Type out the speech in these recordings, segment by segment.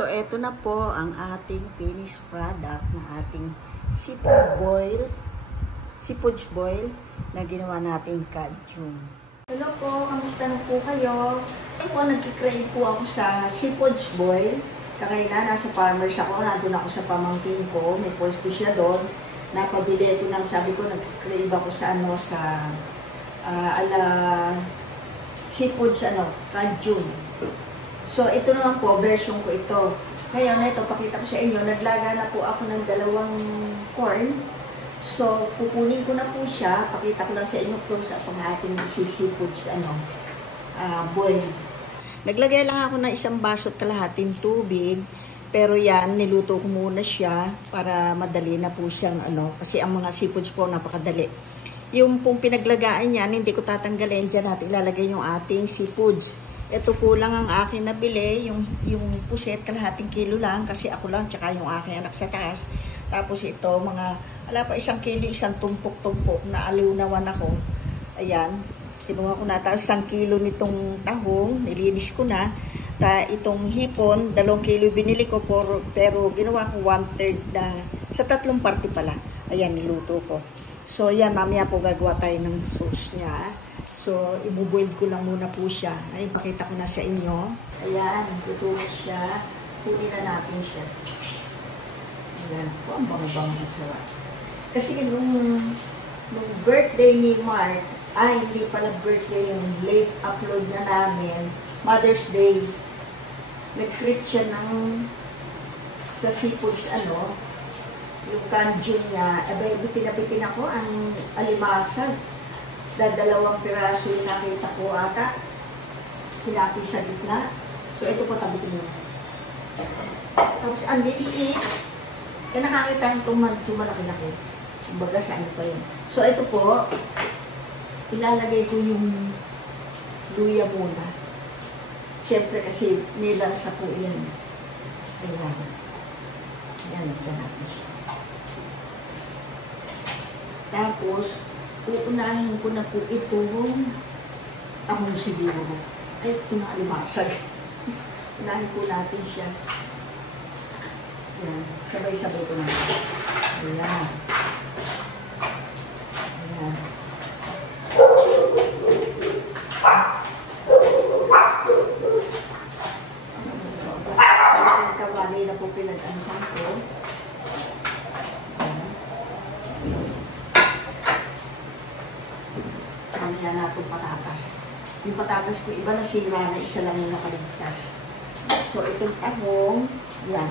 So, eto na po ang ating finished product ng ating seafood boil na ginawa nating kajun. Hello po, kamusta na po kayo? Ako nagkikrave po ako sa seafood boil. Kakaina, nasa farmers ako, nandun ako sa pamangkin ko, may pwesto siya doon. Napabili ko ng, sabi ko, nagkikrave ako sa seafoods, kajun. So, ito naman po, version ko ito. Ngayon, ito, pakita ko sa inyo, naglaga na po ako ng 2 corn. So, kukunin ko na po siya. Pakita ko lang sa inyo close up ang ating seafoods, boil. Naglagay lang ako ng 1 baso at kalahating tubig. Pero yan, niluto ko muna siya para madali na po siyang, kasi ang mga seafoods po, napakadali. Yung pong pinaglagaan yan, hindi ko tatanggalin. Diyan natin ilalagay yung ating seafoods. Ito po lang ang akin nabili, yung puset, kalahating kilo lang, kasi ako lang, tsaka yung aking anak sa taas. Tapos ito, ala pa 1 kilo, 1 tumpok-tumpok, na aliwnawan ako. Ayan, kinuha ko na, tapos 1 kilo nitong tahong, nilinis ko na. Itong hipon, 2 kilo binili ko, pero ginawa ko 1/3 na, sa 3 parte pala. Ayan, niluto ko. So, yan, mamaya po gagawa tayo ng sauce niya. So, ibuboil ko lang muna po siya. Ay, pakita ko na sa inyo. Ayan, tutuloy siya. Kunin na natin siya. Ayan po, ang bango-bango sarap. Kasi nung birthday ni Mark, hindi pala birthday, yung late upload na namin, Mother's Day, nag-treat siya sa seafoods, yung kanjun niya. Bitin ako ang alimasag. 2 piraso yung nakita ko ata. Hilati sa gitna. So, ito po tabitin nyo. Tapos, ang liliit. Kaya nakakita yung malaki-laki. Kumbaga, saan pa yun. So, ito po, ilalagay ko yung luya muna. Siyempre, kasi nilansa po yan. Ayan. Ayan, dyan natin siya. Tapos, uunahin ko na po itong tahong siguro. Ay, ito na alimasag. Unahin po natin siya. Ayan. Sabay-sabay ko na. Ayan. Ayan. Ayan. Kawali na po pinag-ansan ko. Mamaya na itong patatas. Yung patatas ko, iba na sira na, isa lang yung nakaligtas. So, itong tahong, yan.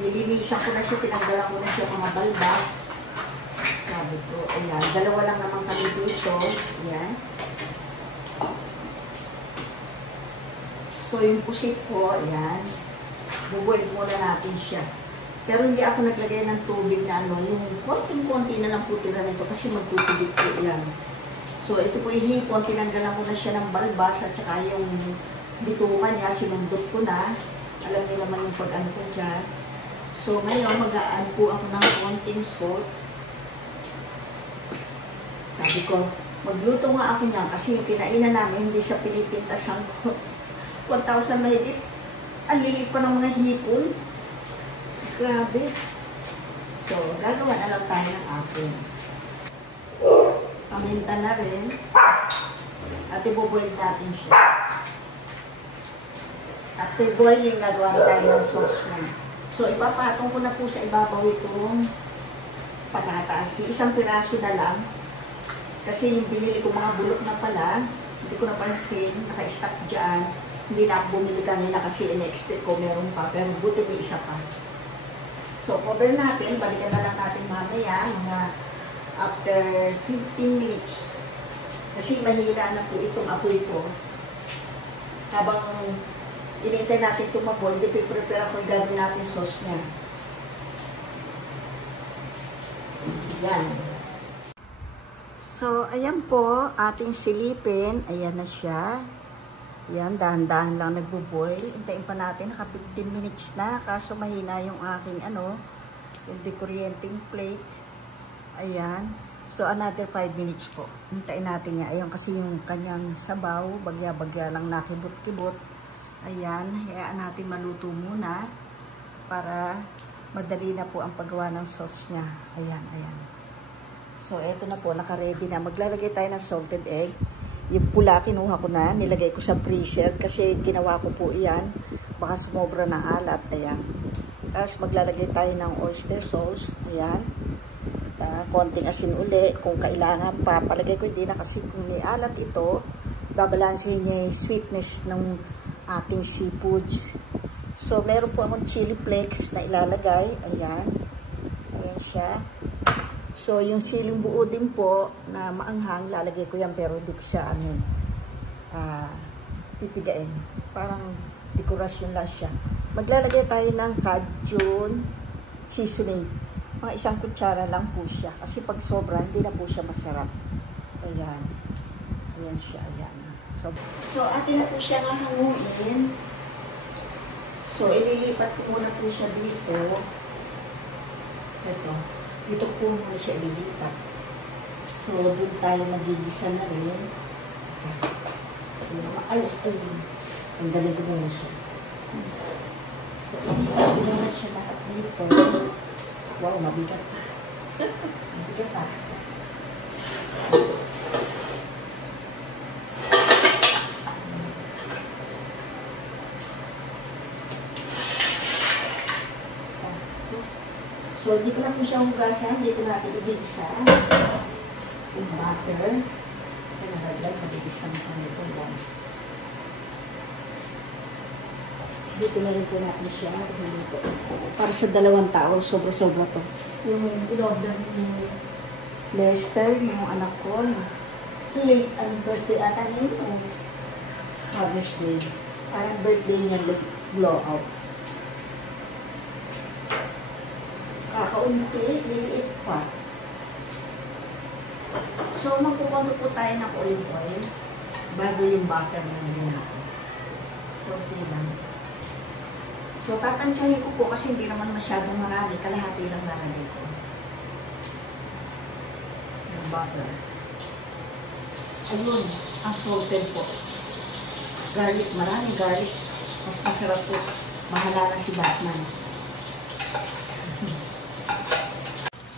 Nilinisan ko na siya, tinanggalan ko na siya mga balbas. Sabi ko, ayan, 2 lang naman kami dito. Ayan. So, yung pusit ko, ayan. Bubuin muna natin siya. Pero hindi ako naglagay ng tubig na yung konting-konti na lang po tira nito kasi magtutubig po yan. So, ito po yung hipon, tinanggalan ko na siya ng balbas at saka yung bitukan niya, sinundot ko na. Alam niyo naman yung pag-ano ko dyan. So, ngayon, mag-aan po ako ng konting salt. Sabi ko, magluto nga ako niyan kasi yung kinainan namin, hindi sa pinipintasan ko. 1,000 mahigit. Ang lilit pa ng mga hipon. Grabe. So, gagawa na lang tayo ng ating paminta na rin. At ibuboil natin siya. At i-boiling, gagawa tayo ng sauce na. So, ipapatong ko na po sa ibabaw itong patatas. 1 piraso na lang. Kasi yung binili ko mga bulok na pala, hindi ko napansin, naka-stack dyan. Hindi na ako bumili kanina kasi in-expect ko meron pa. Pero buti may isa pa. So, cover natin. Balikan na lang natin mamaya, mga after 15 minutes. Kasi mahina na po itong apoy ko. Habang inintay natin itong maboil, prepare ako yung gagawin natin sauce niya. Yan. So, ayan po, ating silipin. Ayan na siya. Yan, dahan-dahan lang nagbo-boil. Hintayin pa natin, naka 15 minutes na. Kaso mahina yung aking, yung dekuryenting plate. Ayan. So, another 5 minutes po. Hintayin natin niya. Ayun, kasi yung kanyang sabaw, bagya-bagya lang nakibot-kibot. Ayan, hayaan natin maluto muna para madali na po ang paggawa ng sauce niya. Ayan, ayan. So, eto na po, naka-ready na. Maglalagay tayo ng salted egg. Yung pula, kinuha ko na. Nilagay ko sa freezer kasi ginawa ko po iyan. Baka sumobra ng alat. Ayan. Tapos, maglalagay tayo ng oyster sauce. Ayan. Konting asin uli. Kung kailangan pa, palagay ko hindi na kasi kung may alat ito, babalansin niya yung sweetness ng ating seafoods. So, meron po akong chili flakes na ilalagay. Ayan. Ayan siya. So, yung siling buo din po na maanghang, lalagay ko yan pero hindi ko siya pipigain. Parang dekorasyon lang siya. Maglalagay tayo ng cajun seasoning. Mga 1 kutsara lang po siya. Kasi pag sobra, hindi na po siya masarap. Ayan. Ayan siya. Ayan. So atin na po siya nga hanguin. So, ililipat ko muna po siya dito. Ito. Dito po muna siya ililipat. So, doon tayo magigisa na rin. Ayos, ayun. Ang galing ko muna siya. So, ililipat ko muna siya lahat dito. Wow, mabigat pa. Mabigat pa. So, dito na po siya hugasan. Dito natin i-gisa. Yung butter. Kaya nalaglag, mag-igisa na kami ito. Dito na rin po natin siya. Dito. Para sa 2 tao, sobra-sobra to. Yung in-order ni Lester, yung anak ko, late ang birthday ata niya yung Father's Day. Parang birthday niya blowout. Kakaunti, liliit pa. So, magpupunto po tayo ng olive oil bago yung butter na nilagyan natin. Kunti lang. So, tatansyahin ko po kasi hindi naman masyadong marami. Kalahati lang nalagay ko. Yung butter. Ayun, ang salted po. Garlic, marami garlic. Mas masarap po. Mahala na si Batman.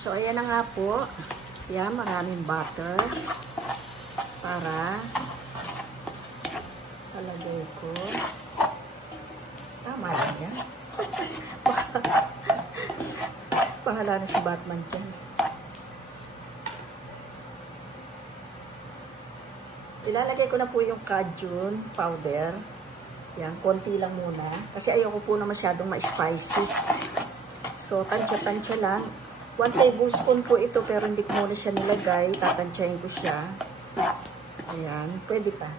So, ayan na nga po. Yan, maraming butter. Para palagay ko. Tama lang yan. Bahala na si Batman dyan. Ilalagay ko na po yung cajun powder. Yan, konti lang muna. Kasi ayoko po na masyadong ma-spicy. So, tansya-tansya lang. 1 tablespoon po ito pero hindi ko muna siya nilagay. Tatansyahin ko siya. Ayan. Pwede pa.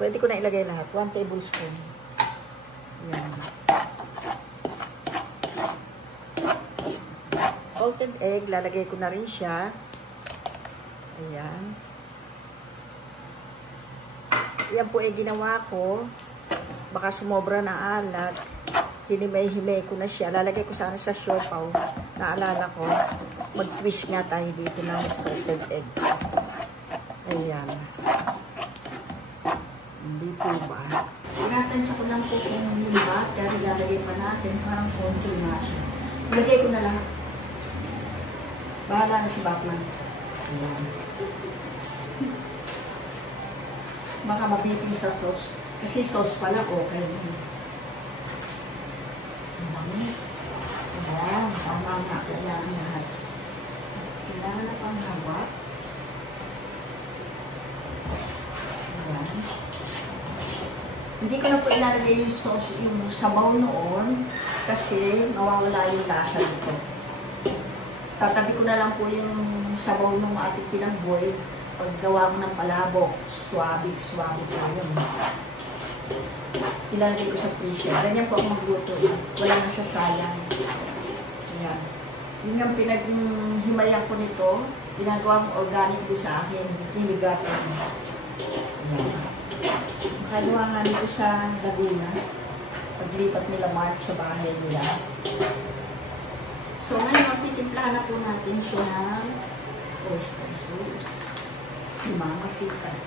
Pwede ko na ilagay lahat. 1 tablespoon. Ayan. Salted egg. Lalagay ko na rin siya. Ayan. Yan po ay ginawa ko. Baka sumobra na alat. Hinimay-himay ko na siya. Lalagay ko sana sa siopaw. Naalala ko, mag-twist nga tayo dito ng salted egg. Ayan. Hindi po ba? Tinatansya ko lang po kung yung butter. Ilalagay pa natin. Parang konti na siya. Ilagay ko na lang. Bahala na si Batman. Ayan. Baka mabiping sa sauce. Kasi sauce pala okay. Ayan, tama na. Kailangan lahat. Kailangan na pang hawak. Ayan. Hindi ko na po ilalagay yung sauce, yung sabaw noon kasi mawawala yung lasa nito. Tatabi ko na lang po yung sabaw ng ating pinag-boil. Paggawa ko ng palabok, swabig-swabig po yun. Ilalagay ko sa freezer. Ganyan po ang magluto. Wala na siya sayang. Ayan. Yun yung pinaghimayan ko nito. Ginagawa ko organic po sa akin. Hinigat ko. Ayan. Makagawa nga nito sa Laguna. Paglipat nila Mark sa bahay nila. So, ngayon, titimplahan na po natin siya ng oyster sauce. Mamasitan.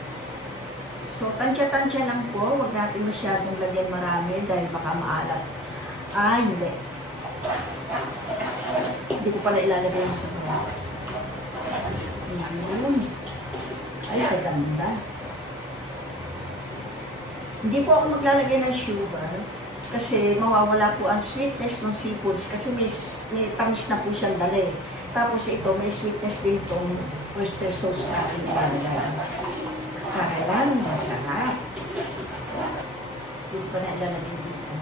So, tansya-tansya lang po. Huwag natin masyadong lagyan marami dahil baka maalat. Hindi. Hindi ko pala ilalagay yung sa bawah. Ayan. Ay, kaganda. Hindi po ako maglalagay ng sugar kasi mawawala po ang sweetness ng seafoods kasi may tamis na po siyang dali. Tapos ito, may sweetness din itong oyster sauce na ating ilalagay. Para lang masarap. Hindi pa na ilalagay dito.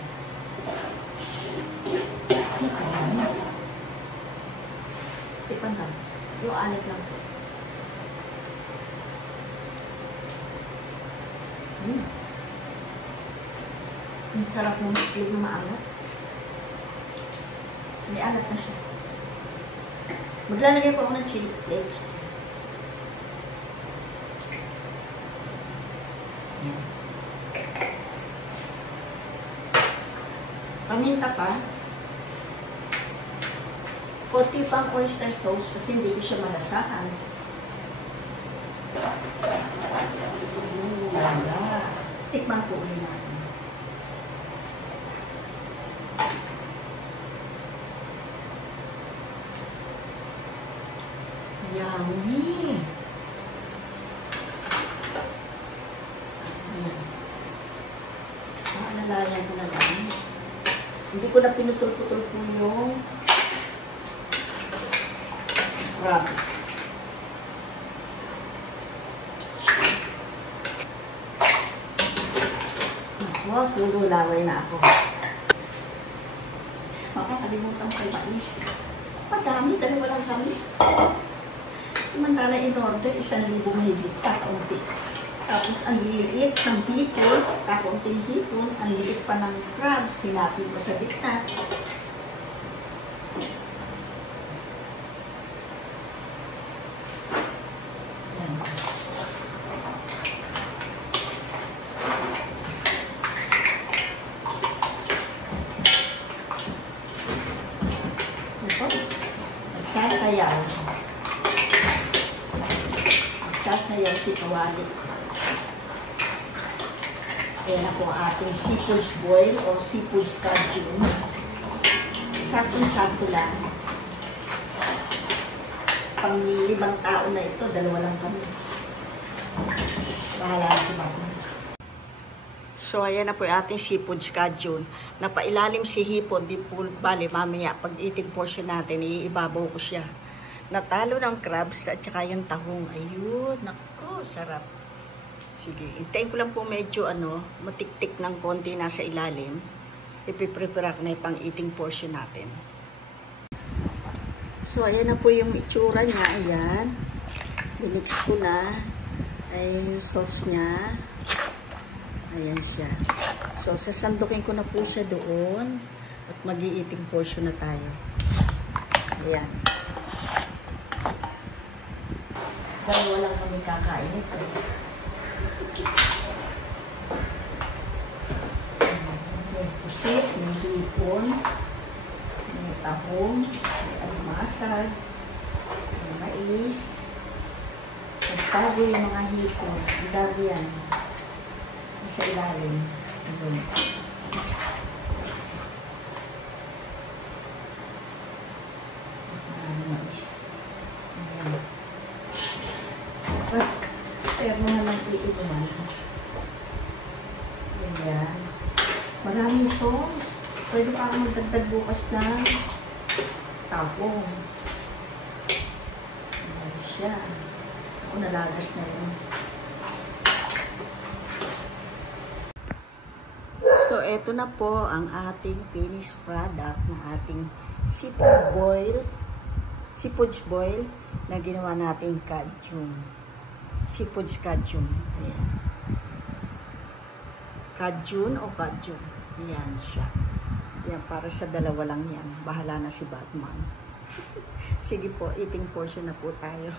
Ayan. Tipan lang. Yung alit lang po. Ang sarap ng itlog na maalat. May alat na siya. Maglalagay po ako ng chili flakes. Yan. Paminta pa. Konti pang oyster sauce kasi hindi ko siya malasahan. Wala. Tikman po ulit natin. Yummy! Nalalayan ko na lang. Hindi ko na pinutol-putol po yung crabs. Wow, puro laway na ako. Makakalimutan ko yung mais. Madami, dalawa lang kami. Samantala in order, 1,000 mahigit, kakaunti. Tapos ang liliit ng hipon, kakaunting hipon, ang liit pa ng crabs, hinapin ko sa gitna. Nagsasayaw. Nagsasayaw si Kawali. Ayan na po ang ating seafood boil o seafood scadjun. Sakto-sakto lang. Pang 5 tao na ito, 2 lang kami. Bahala na si Bago. So, ayan na po yung ating seafood scadjun. Napailalim si hipon, di po, bali, mamaya, pag eating portion natin, iibabaw ko siya. Natalo ng crabs at saka yung tahong. Ayun, nako, sarap. Sige, hintayin ko lang po medyo, matiktik ng konti nasa ilalim. Ipiprepare ko na yung pang eating portion natin. So, ayan na po yung itsura niya. Ayan. Binix ko na. Ayan yung sauce niya. Ayan siya. So, sasandukin ko na po siya doon. At mag-i-eating portion na tayo. Ayan. Dalawa lang kami kakain ito. May pusit, may hipon, may tahong, may almasag, may mais. Pagtago yung mga hipon. Ang dami yan. Sa ilalim. Mais. Ayan. Kaya mo naman iiwan. Ayan. Maraming sauce. Pwede pa akong magdagdag bukas na tapong. Ayan siya. Ako nalagas na yun. So, eto na po ang ating finished product ng ating seafood boil na ginawa nating scadjun. Seafood scadjun. Ayan. Scadjun o scadjun. Ayan siya. Ayan, para sa 2 lang yan. Bahala na si Batman. Sige po, eating portion na po tayo.